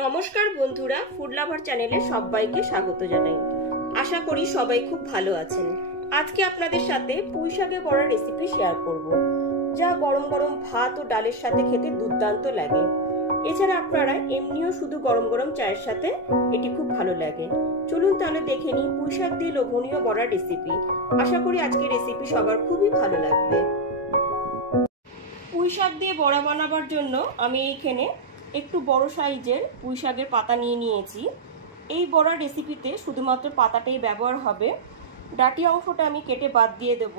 নমস্কার বন্ধুরা, food lover চ্যানেলে সবাইকে স্বাগত জানাই। আশা করি সবাই খুব ভালো আছেন। আজকে আপনাদের সাথে পুঁই শাকের বড়া রেসিপি শেয়ার করব, যা গরম গরম ভাত ও ডালের সাথে খেতে দুর্দান্ত লাগে। এছাড়া আপনারা এমনিও শুধু গরম গরম চায়ের সাথে এটি খুব ভালো লাগে। চলুন তাহলে দেখে নিই পুঁই শাক দিয়ে লোভনীয় বড়ার রেসিপি। আশা করি আজকের রেসিপি সবার খুবই ভালো লাগবে। পুঁই শাক দিয়ে বড়া বানাবার জন্য আমি এইখানে একটু বড় সাইজের পুঁই শাকের পাতা নিয়ে নিয়েছি। এই বড়ার রেসিপিতে শুধুমাত্র পাতাটাই ব্যবহার হবে, ডাঁটি অংশটা আমি কেটে বাদ দিয়ে দেব।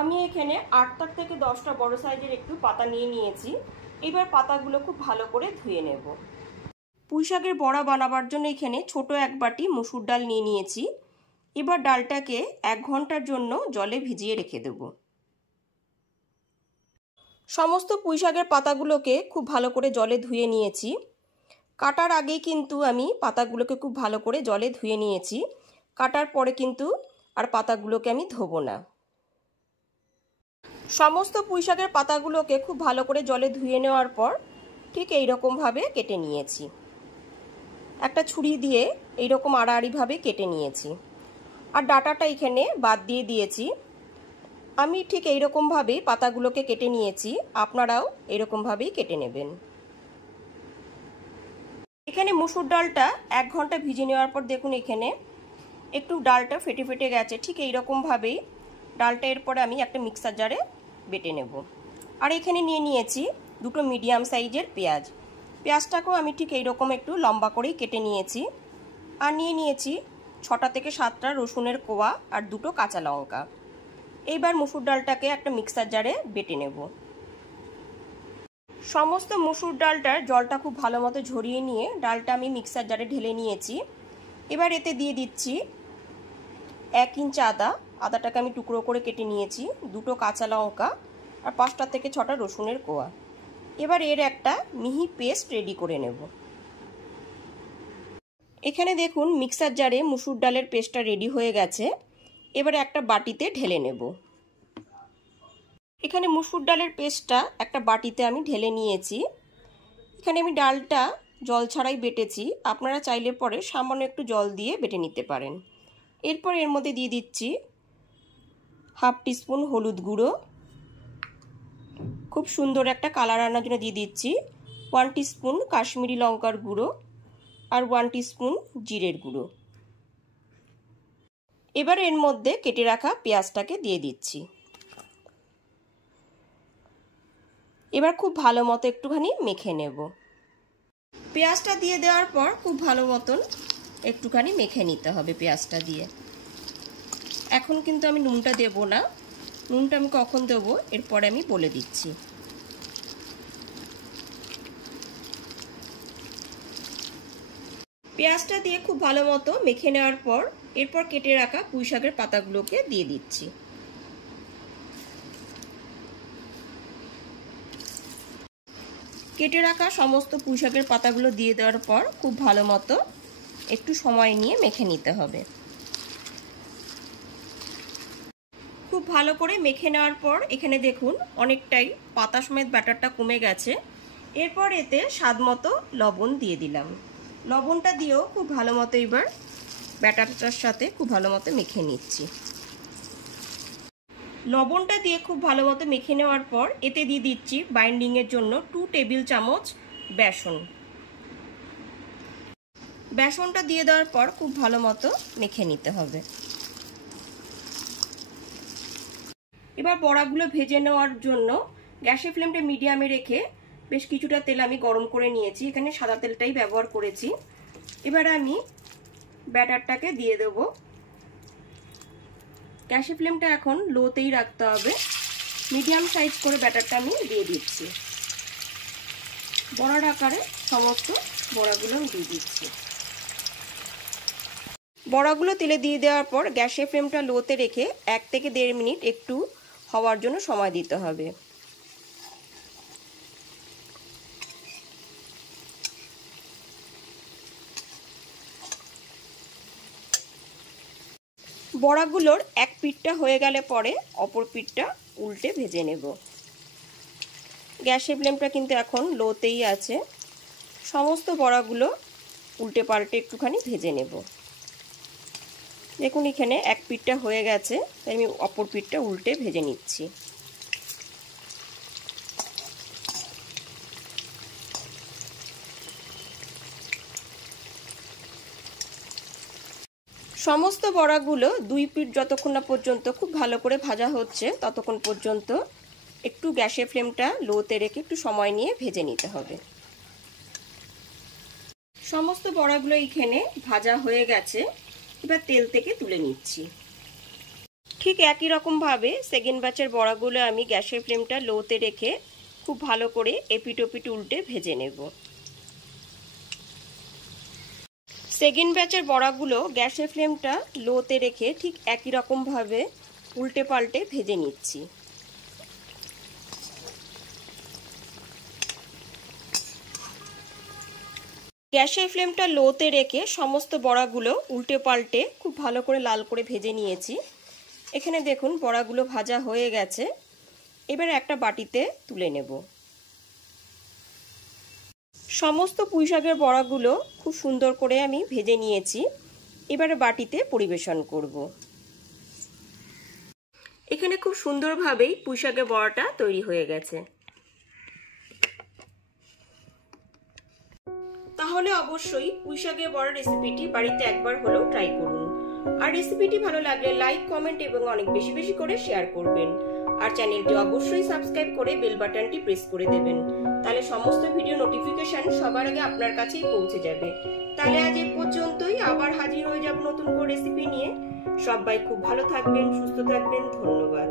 আমি এখানে 8টা থেকে 10টা বড় সাইজের একটু পাতা নিয়ে নিয়েছি। এবার পাতাগুলো খুব ভালো করে ধুয়ে নেব। পুঁই শাকের বড়া বানাবার জন্য এখানে ছোট এক বাটি মসুর ডাল নিয়ে নিয়েছি। এবার ডালটাকে 1 ঘন্টার জন্য জলে ভিজিয়ে রেখে দেবো। সমস্ত পুঁই শাকের পাতাগুলোকে খুব ভালো করে জলে ধুয়ে নিয়েছি। কাটার আগেই কিন্তু আমি পাতাগুলোকে খুব ভালো করে জলে ধুয়ে নিয়েছি। কাটার পরে কিন্তু আর পাতাগুলোকে আমি ধোবো না। সমস্ত পুঁই শাকের পাতাগুলোকে খুব ভালো করে জলে ধুয়ে নেওয়ার পর ঠিক এইরকমভাবে কেটে নিয়েছি। একটা ছুরি দিয়ে এইরকম আড়াআড়িভাবে কেটে নিয়েছি। আর ডাঁটাটা এখানে বাদ দিয়ে দিয়েছি। আমি ঠিক এইরকমভাবেই পাতাগুলোকে কেটে নিয়েছি, আপনারাও এরকমভাবেই কেটে নেবেন। এখানে মসুর ডালটা 1 ঘন্টা ভিজিয়ে নেওয়ার পর দেখুন এখানে একটু ডালটা ফেটে ফেটে গেছে। ঠিক এইরকমভাবেই ডালটা এরপরে আমি একটা মিক্সার জারে বেটে নেব। আর এখানে নিয়ে নিয়েছি 2টো মিডিয়াম সাইজের পেঁয়াজ। পেঁয়াজটাকেও আমি ঠিক এইরকম একটু লম্বা করেই কেটে নিয়েছি। আর নিয়ে নিয়েছি 6টা থেকে 7টা রসুনের কোয়া আর 2টো কাঁচা লঙ্কা। এইবার মসুর ডালটাকে একটা মিক্সার জারে বেটে নেব। সমস্ত মসুর ডালটার জলটা খুব ভালো মতো ঝরিয়ে নিয়ে ডালটা আমি মিক্সার জারে ঢেলে নিয়েছি। এবার এতে দিয়ে দিচ্ছি 1 ইঞ্চ আদা। আদাটাকে আমি টুকরো করে কেটে নিয়েছি, 2টো কাঁচা লঙ্কা আর 5টা থেকে 6টা রসুনের কোয়া। এবার এর একটা মিহি পেস্ট রেডি করে নেব। এখানে দেখুন মিক্সার জারে মসুর ডালের পেস্টটা রেডি হয়ে গেছে। এবারে একটা বাটিতে ঢেলে নেব। এখানে মসুর ডালের পেস্টটা একটা বাটিতে আমি ঢেলে নিয়েছি। এখানে আমি ডালটা জল ছাড়াই বেটেছি, আপনারা চাইলে পরে সামান্য একটু জল দিয়ে বেটে নিতে পারেন। এরপর এর মধ্যে দিয়ে দিচ্ছি 1/2 টিস্পুন হলুদ গুঁড়ো। খুব সুন্দর একটা কালার আনার জন্য দিয়ে দিচ্ছি 1 টিস্পুন কাশ্মীরি লঙ্কার গুঁড়ো আর 1 টিস্পুন জিরের গুঁড়ো। এবার এর মধ্যে কেটে রাখা পেঁয়াজটাকে দিয়ে দিচ্ছি। এবার খুব ভালো মতো একটুখানি মেখে নেব। পেঁয়াজটা দিয়ে দেওয়ার পর খুব ভালো মতন একটুখানি মেখে নিতে হবে পেঁয়াজটা দিয়ে। এখন কিন্তু আমি নুনটা দেব না, নুনটা আমি কখন দেব এরপরে আমি বলে দিচ্ছি। পেঁয়াজটা দিয়ে খুব ভালো মতো মেখে নেওয়ার পর এরপর কেটে রাখা পুঁই শাকের পাতাগুলোকে দিয়ে দিচ্ছি। কেটে রাখা সমস্ত পুঁই শাকের পাতাগুলো দিয়ে দেওয়ার পর খুব ভালো মতো একটু সময় নিয়ে মেখে নিতে হবে। খুব ভালো করে মেখে নেওয়ার পর এখানে দেখুন অনেকটাই পাতা সমেত ব্যাটারটা কমে গেছে। এরপর এতে স্বাদ মতো লবণ দিয়ে দিলাম। লবণটা দিয়েও খুব ভালো মতো এবার ব্যাটারটার সাথে খুব ভালো মতো মেখে নিচ্ছি। লবণটা দিয়ে খুব ভালো মতো মেখে নেওয়ার পর এতে দিয়ে দিচ্ছি বাইন্ডিংয়ের জন্য 2 টেবিল চামচ বেসন। বেসনটা দিয়ে দেওয়ার পর খুব ভালো মতো মেখে নিতে হবে। এবার বড়াগুলো ভেজে নেওয়ার জন্য গ্যাসের ফ্লেমটা মিডিয়ামে রেখে বেশ কিছুটা তেল আমি গরম করে নিয়েছি। এখানে সাদা তেলটাই ব্যবহার করেছি। এবার আমি ব্যাটারটাকে দিয়ে দেব। গ্যাসের ফ্লেমটা এখন লোতেই রাখতে হবে। মিডিয়াম সাইজ করে ব্যাটারটা আমি দিয়ে দিচ্ছি। বড়ার আকারে সমস্ত বড়াগুলো দিয়ে দিচ্ছি। বড়াগুলো তেলে দিয়ে দেওয়ার পর গ্যাসের ফ্লেমটা লোতে রেখে 1 থেকে 1.5 মিনিট একটু হওয়ার জন্য সময় দিতে হবে। বড়াগুলোর এক পিঠটা হয়ে গেলে পরে অপর পিঠটা উল্টে ভেজে নেব। গ্যাসের ফ্লেমটা কিন্তু এখন লোতেই আছে। সমস্ত বড়াগুলো উল্টে পাল্টে একটুখানি ভেজে নেব। দেখুন এখানে এক পিঠটা হয়ে গেছে, তাই আমি অপর পিঠটা উল্টে ভেজে নিচ্ছি। সমস্ত বড়াগুলো দুই পিঠ যতক্ষণ না পর্যন্ত খুব ভালো করে ভাজা হচ্ছে ততক্ষণ পর্যন্ত একটু গ্যাসের ফ্লেমটা লোতে রেখে একটু সময় নিয়ে ভেজে নিতে হবে। সমস্ত বড়াগুলো এখানে ভাজা হয়ে গেছে, এবার তেল থেকে তুলে নিচ্ছি। ঠিক একই রকম ভাবে সেকেন্ড ব্যাচের বড়াগুলো আমি গ্যাসের ফ্লেমটা লোতে রেখে খুব ভালো করে এপিট ওপিট উল্টে ভেজে নেব। সেকেন্ড ব্যাচের বড়াগুলো গ্যাসের ফ্লেমটা লোতে রেখে ঠিক একই রকম ভাবে উল্টে পাল্টে ভেজে নিচ্ছি। গ্যাসের ফ্লেমটা লোতে রেখে সমস্ত বড়াগুলো উল্টে পাল্টে খুব ভালো করে লাল করে ভেজে নিয়েছি। এখানে দেখুন বড়াগুলো ভাজা হয়ে গেছে, এবার একটা বাটিতে তুলে নেব। সমস্ত পুঁইশাকের বড়াগুলো খুব সুন্দর করে আমি ভেজে নিয়েছি, এবারে বাটিতে পরিবেশন করব। এখানে খুব সুন্দরভাবেই পুঁইশাকের বড়াটা তৈরি হয়ে গেছে। তাহলে অবশ্যই পুঁইশাকের বড়া রেসিপিটি বাড়িতে একবার হলেও ট্রাই করুন। আর রেসিপিটি ভালো লাগলে লাইক, কমেন্ট এবং অনেক বেশি বেশি করে শেয়ার করবেন। আর চ্যানেলটি অবশ্যই সাবস্ক্রাইব করে বেল বাটনটি প্রেস করে দেবেন, তাহলে সমস্ত ভিডিও নোটিফিকেশন সবার আগে আপনার কাছেই পৌঁছে যাবে। তাহলে আজ এই পর্যন্তই, আবার হাজির হয়ে যাব নতুন করে রেসিপি নিয়ে। সবাই খুব ভালো থাকবেন, সুস্থ থাকবেন। ধন্যবাদ।